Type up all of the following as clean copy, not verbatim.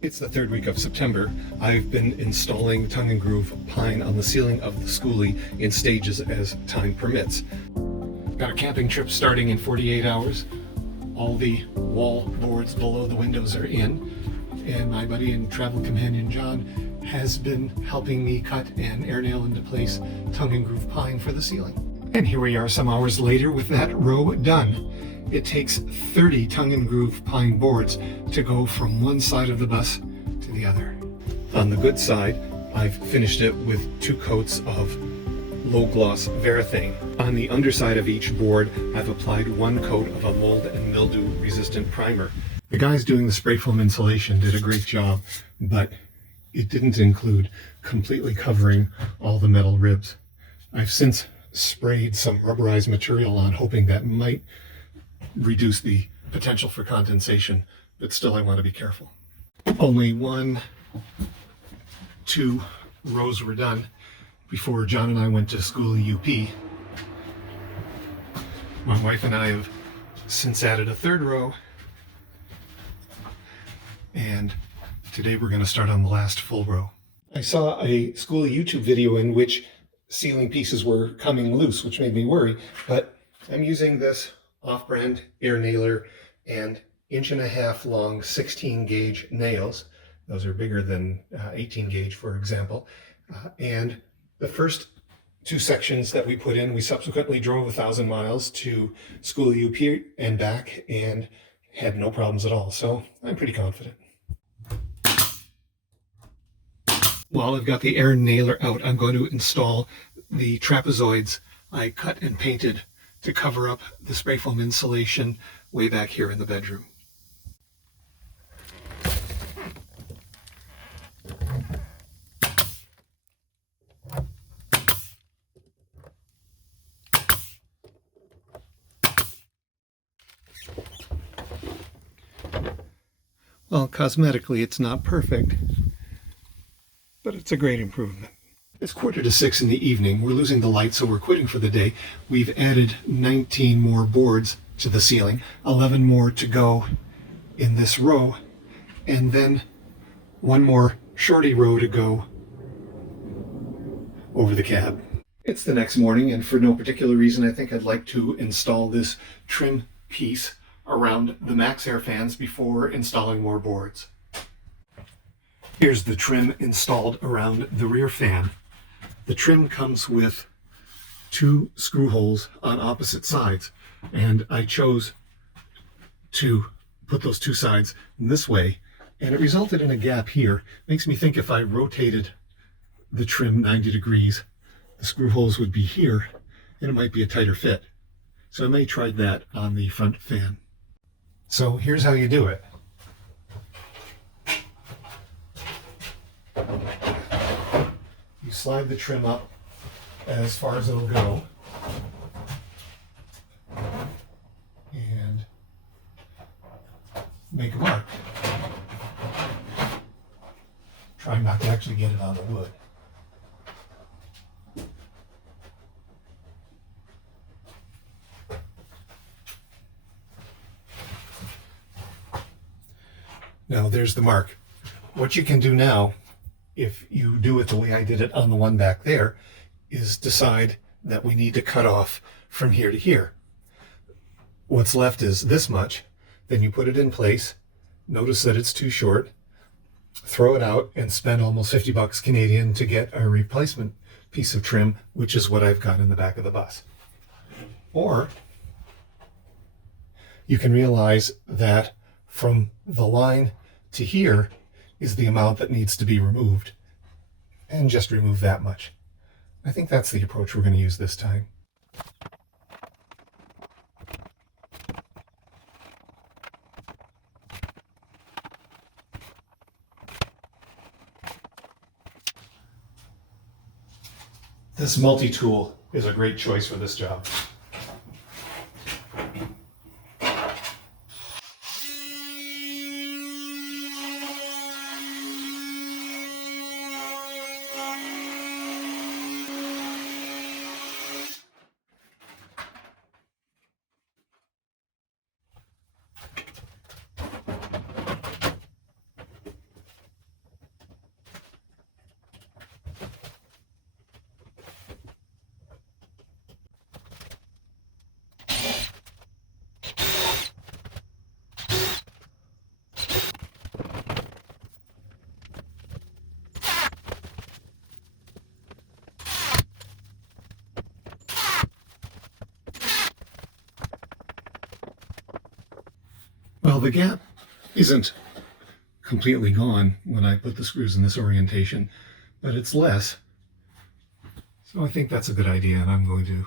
It's the third week of September. I've been installing tongue and groove pine on the ceiling of the Skoolie in stages as time permits. Got a camping trip starting in 48 hours. All the wall boards below the windows are in, and my buddy and travel companion John has been helping me cut and air nail into place tongue and groove pine for the ceiling. And here we are some hours later with that row done. It takes 30 tongue and groove pine boards to go from one side of the bus to the other. On the good side, I've finished it with 2 coats of low gloss Varathane. On the underside of each board, I've applied 1 coat of a mold and mildew resistant primer. The guys doing the spray foam insulation did a great job, but it didn't include completely covering all the metal ribs. I've since sprayed some rubberized material on, hoping that might reduce the potential for condensation, but still I want to be careful. Only 1, 2 rows were done before John and I went to Skoolie UP. My wife and I have since added a 3rd row, and today we're going to start on the last full row. I saw a Skoolie YouTube video in which ceiling pieces were coming loose, which made me worry, but I'm using this off-brand air nailer and 1.5 inch long 16 gauge nails. Those are bigger than 18 gauge, for example. And the first 2 sections that we put in, we subsequently drove 1,000 miles to Skoolie UP and back and had no problems at all. So I'm pretty confident. While I've got the air nailer out, I'm going to install the trapezoids I cut and painted to cover up the spray foam insulation way back here in the bedroom. Well, cosmetically it's not perfect, but it's a great improvement. It's 5:45 in the evening. We're losing the light, so we're quitting for the day. We've added 19 more boards to the ceiling, 11 more to go in this row, and then 1 more shorty row to go over the cab. It's the next morning, and for no particular reason, I think I'd like to install this trim piece around the max air fans before installing more boards. Here's the trim installed around the rear fan. The trim comes with 2 screw holes on opposite sides, and I chose to put those 2 sides this way, and it resulted in a gap here. Makes me think if I rotated the trim 90 degrees, the screw holes would be here, and it might be a tighter fit. So I may try that on the front fan. So here's how you do it. You slide the trim up as far as it'll go, and make a mark. Try not to actually get it on the wood. Now there's the mark. What you can do now, if you do it the way I did it on the one back there, is decide that we need to cut off from here to here. What's left is this much. Then you put it in place, notice that it's too short, throw it out, and spend almost 50 bucks Canadian to get a replacement piece of trim, which is what I've got in the back of the bus. Or you can realize that from the line to here is the amount that needs to be removed, and just remove that much. I think that's the approach we're going to use this time. This multi-tool is a great choice for this job. Well, the gap isn't completely gone when I put the screws in this orientation, but it's less. So I think that's a good idea, and I'm going to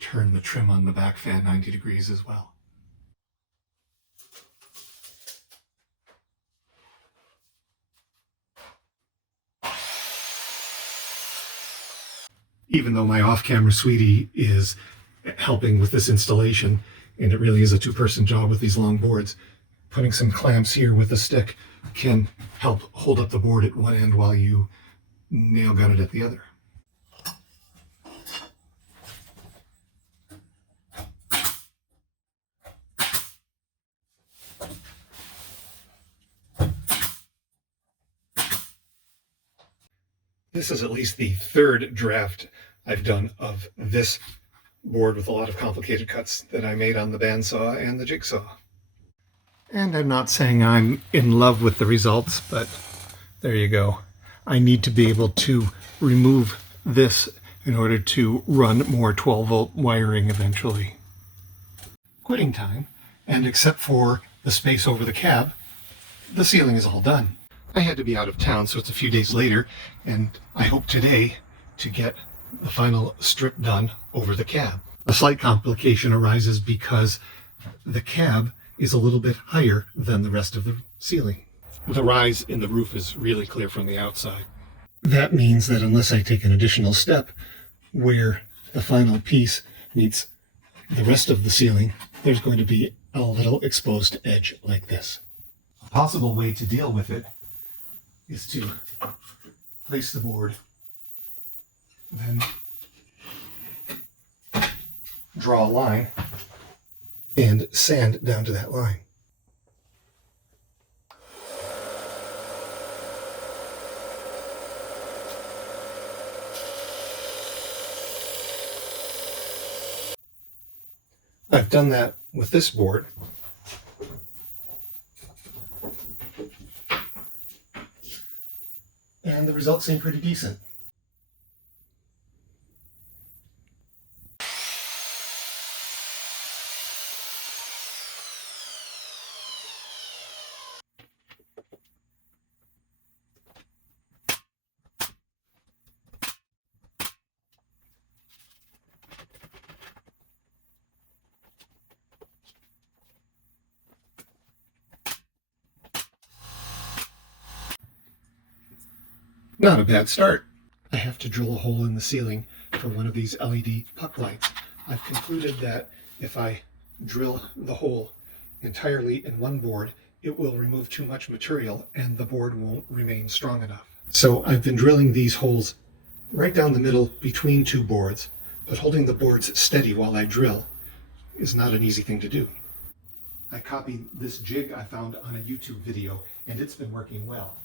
turn the trim on the back fan 90 degrees as well. Even though my off-camera sweetie is helping with this installation, and it really is a two-person job with these long boards, putting some clamps here with a stick can help hold up the board at one end while you nail gun it at the other. This is at least the third draft I've done of this board with a lot of complicated cuts that I made on the bandsaw and the jigsaw. And I'm not saying I'm in love with the results, but there you go. I need to be able to remove this in order to run more 12-volt wiring eventually. Quitting time, and except for the space over the cab, the ceiling is all done. I had to be out of town, so it's a few days later, and I hope today to get the final strip done over the cab. A slight complication arises because the cab is a little bit higher than the rest of the ceiling. The rise in the roof is really clear from the outside. That means that unless I take an additional step where the final piece meets the rest of the ceiling, there's going to be a little exposed edge like this. A possible way to deal with it is to place the board, then draw a line and sand down to that line. I've done that with this board. And the results seem pretty decent. Not a bad start. I have to drill a hole in the ceiling for one of these LED puck lights. I've concluded that if I drill the hole entirely in one board, it will remove too much material and the board won't remain strong enough. So I've been drilling these holes right down the middle between two boards, but holding the boards steady while I drill is not an easy thing to do. I copied this jig I found on a YouTube video, and it's been working well.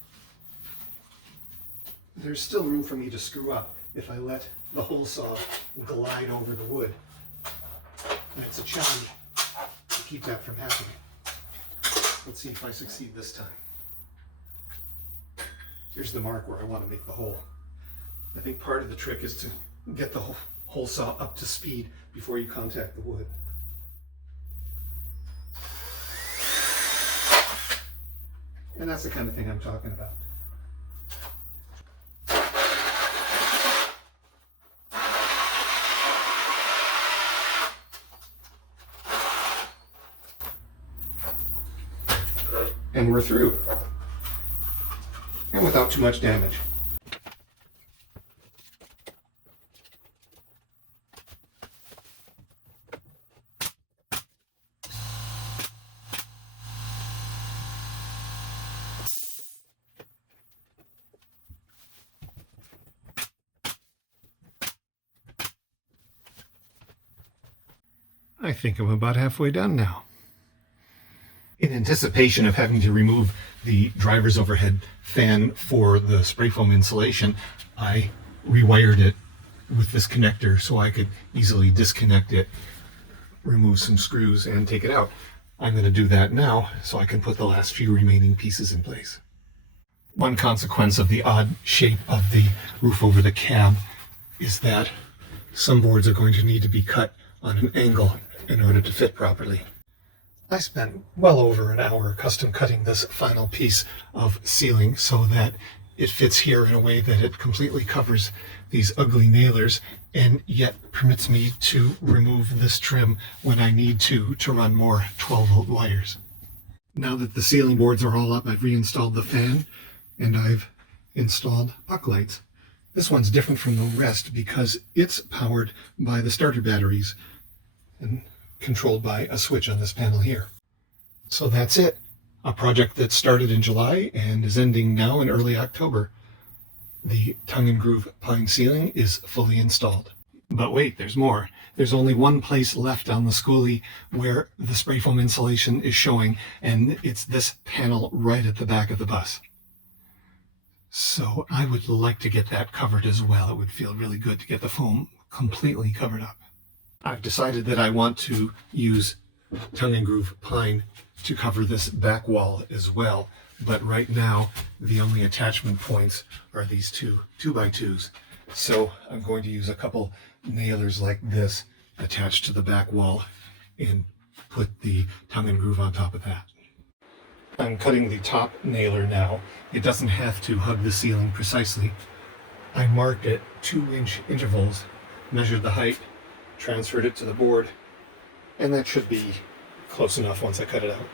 There's still room for me to screw up if I let the hole saw glide over the wood. And it's a challenge to keep that from happening. Let's see if I succeed this time. Here's the mark where I want to make the hole. I think part of the trick is to get the hole saw up to speed before you contact the wood. And that's the kind of thing I'm talking about. And we're through. And without too much damage. I think I'm about halfway done now. In anticipation of having to remove the driver's overhead fan for the spray foam insulation, I rewired it with this connector so I could easily disconnect it, remove some screws, and take it out. I'm going to do that now so I can put the last few remaining pieces in place. One consequence of the odd shape of the roof over the cab is that some boards are going to need to be cut on an angle in order to fit properly. I spent well over an hour custom cutting this final piece of ceiling so that it fits here in a way that it completely covers these ugly nailers and yet permits me to remove this trim when I need to run more 12-volt wires. Now that the ceiling boards are all up, I've reinstalled the fan and I've installed puck lights. This one's different from the rest because it's powered by the starter batteries and controlled by a switch on this panel here. So that's it. A project that started in July and is ending now in early October. The tongue and groove pine ceiling is fully installed. But wait, there's more. There's only one place left on the Skoolie where the spray foam insulation is showing, and it's this panel right at the back of the bus. So I would like to get that covered as well. It would feel really good to get the foam completely covered up. I've decided that I want to use tongue and groove pine to cover this back wall as well. But right now, the only attachment points are these two 2x2s. So I'm going to use a couple nailers like this attached to the back wall and put the tongue and groove on top of that. I'm cutting the top nailer now. It doesn't have to hug the ceiling precisely. I marked at 2-inch intervals, measured the height, transferred it to the board, and that should be close enough once I cut it out.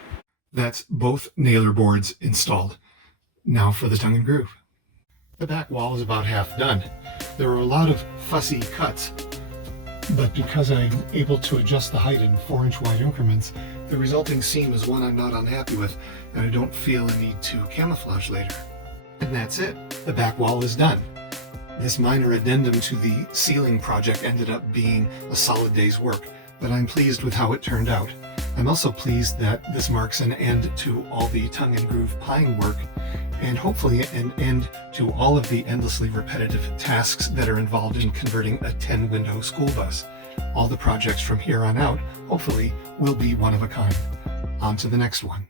That's both nailer boards installed. Now for the tongue and groove. The back wall is about half done. There are a lot of fussy cuts, but because I'm able to adjust the height in 4-inch wide increments, the resulting seam is one I'm not unhappy with, and I don't feel a need to camouflage later. And that's it. The back wall is done. This minor addendum to the ceiling project ended up being a solid day's work, but I'm pleased with how it turned out. I'm also pleased that this marks an end to all the tongue and groove pine work, and hopefully an end to all of the endlessly repetitive tasks that are involved in converting a 10-window school bus. All the projects from here on out, hopefully, will be one of a kind. On to the next one.